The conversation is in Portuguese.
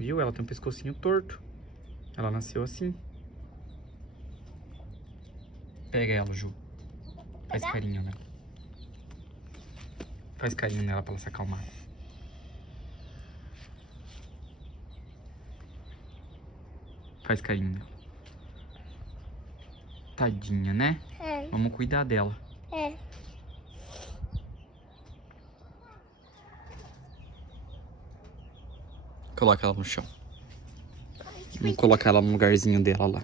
Viu? Ela tem um pescocinho torto. Ela nasceu assim. Pega ela, Ju. Faz carinho nela. Faz carinho nela pra ela se acalmar. Faz carinho nela. Tadinha, né? É. Vamos cuidar dela. É. Coloca ela no chão. Vamos colocar ela no lugarzinho dela lá.